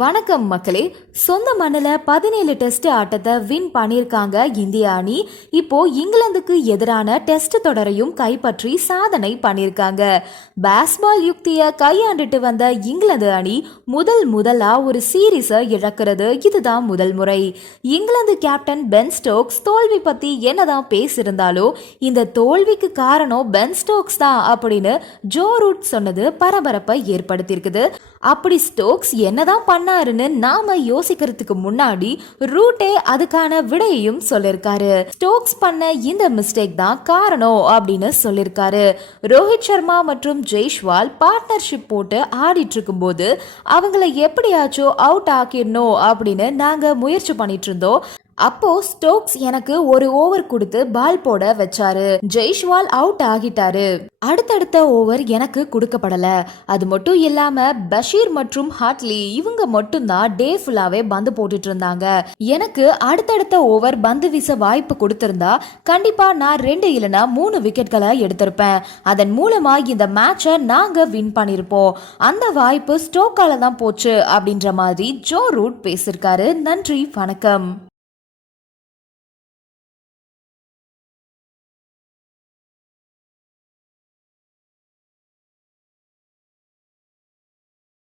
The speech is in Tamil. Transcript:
வணக்கம் மக்களே. சொந்த மண்ணில் 17 டெஸ்ட் ஆட்டத்தை வின் பண்ணியிருக்காங்க இந்திய அணி. இப்போ இங்கிலாந்துக்கு எதிரான டெஸ்ட் தொடரையும் கைப்பற்றி சாதனை பண்ணியிருக்காங்க. பேஸ்பால் யுக்தியை கையாண்டுட்டு வந்த இங்கிலாந்து அணி முதலா ஒரு சீரீஸை இழக்கிறது இதுதான் முதல் முறை. இங்கிலாந்து கேப்டன் பென் ஸ்டோக்ஸ் தோல்வி பத்தி என்னதான் பேசியிருந்தாலோ இந்த தோல்விக்கு காரணம் பென் ஸ்டோக்ஸ் தான் அப்படின்னு ஜோ ரூட் சொன்னது பரபரப்பை ஏற்படுத்தியிருக்குது. அப்படி ஸ்டோக்ஸ் என்னதான் பண்ணாருன்னு நாம யோசிக்கிறதுக்கு முன்னாடி ரூட்டே அதுக்கான விடையையும் சொல்லிருக்காரு. ஸ்டோக்ஸ் பண்ண இந்த மிஸ்டேக் தான் காரணம் அப்படின்னு சொல்லிருக்காரு. ரோஹித் சர்மா மற்றும் ஜெய்ஷ்வால் பார்ட்னர்ஷிப் போட்டு ஆடிட்டு இருக்கும் போது அவங்கள எப்படியாச்சும் அவுட் ஆக்கிடணும் அப்படின்னு நாங்க முயற்சி பண்ணிட்டு இருந்தோம். அப்போ ஸ்டோக்ஸ் எனக்கு ஒரு ஓவர் கொடுத்து பால் போட வச்சாரு. ஜெய்ஷ்வால் அவுட் ஆகிட்டாரு. அடுத்தடுத்த ஓவர் எனக்கு கொடுக்கப்படல. அது மட்டும் இல்லாம பஷீர் மற்றும் ஹாட்லி இவங்க மட்டும் தான் டே ஃபுல்லாவே பந்து போட்டுட்டு இருந்தாங்க. எனக்கு அடுத்தடுத்த ஓவர் பந்து வீச வாய்ப்பு கொடுத்திருந்தா கண்டிப்பா நான் 2 இல்லனா 3 விக்கெட்களை எடுத்திருப்பேன். அதன் மூலமா இந்த மேட்சை நாங்க வின் பண்ணிருப்போம். அந்த வாய்ப்பு ஸ்டோக்கால தான் போச்சு அப்படின்ற மாதிரி ஜோ ரூட் பேசிருக்காரு. நன்றி, வணக்கம்.